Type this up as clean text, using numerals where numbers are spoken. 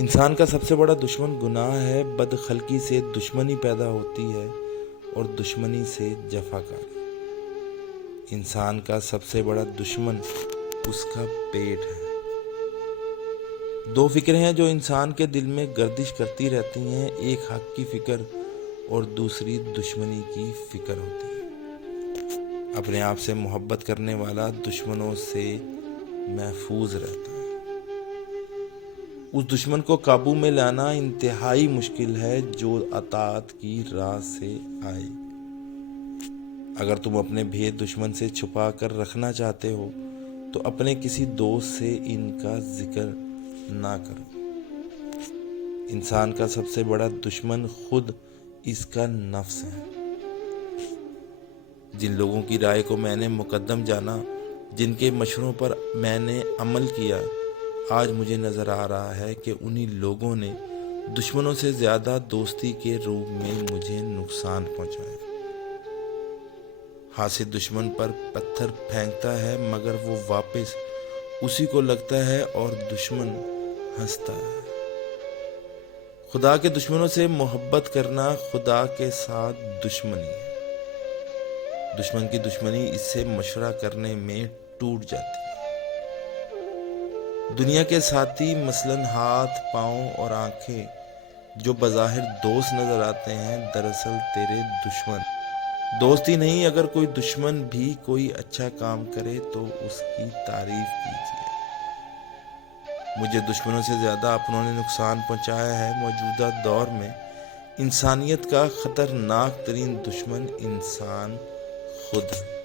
انسان کا سب سے بڑا دشمن گناہ ہے، بدخلقی سے دشمنی پیدا ہوتی ہے اور دشمنی سے جفاکاری۔ انسان کا سب سے بڑا دشمن اس کا پیٹ ہے۔ دو فکریں ہیں جو انسان کے دل میں گردش کرتی رہتی ہیں، ایک حق کی فکر اور دوسری دشمنی کی فکر ہوتی ہے۔ اپنے آپ سے محبت کرنے والا دشمنوں سے محفوظ رہتا ہے۔ اس دشمن کو قابو میں لانا انتہائی مشکل ہے جو اطاعت کی راہ سے آئے۔ اگر تم اپنے بھید دشمن سے چھپا کر رکھنا چاہتے ہو تو اپنے کسی دوست سے ان کا ذکر نہ کرو۔ انسان کا سب سے بڑا دشمن خود اس کا نفس ہے۔ جن لوگوں کی رائے کو میں نے مقدم جانا، جن کے مشوروں پر میں نے عمل کیا، آج مجھے نظر آ رہا ہے کہ انہی لوگوں نے دشمنوں سے زیادہ دوستی کے روپ میں مجھے نقصان پہنچایا۔ حاسد دشمن پر پتھر پھینکتا ہے مگر وہ واپس اسی کو لگتا ہے اور دشمن ہنستا ہے۔ خدا کے دشمنوں سے محبت کرنا خدا کے ساتھ دشمنی ہے۔ دشمن کی دشمنی اس سے مشورہ کرنے میں ٹوٹ جاتی ہے۔ دنیا کے ساتھی مثلاً ہاتھ، پاؤں اور آنکھیں جو بظاہر دوست نظر آتے ہیں، دراصل تیرے دشمن۔ دوستی نہیں، اگر کوئی دشمن بھی کوئی اچھا کام کرے تو اس کی تعریف کیجیے۔ مجھے دشمنوں سے زیادہ اپنوں نے نقصان پہنچایا ہے۔ موجودہ دور میں انسانیت کا خطرناک ترین دشمن انسان خود ہے۔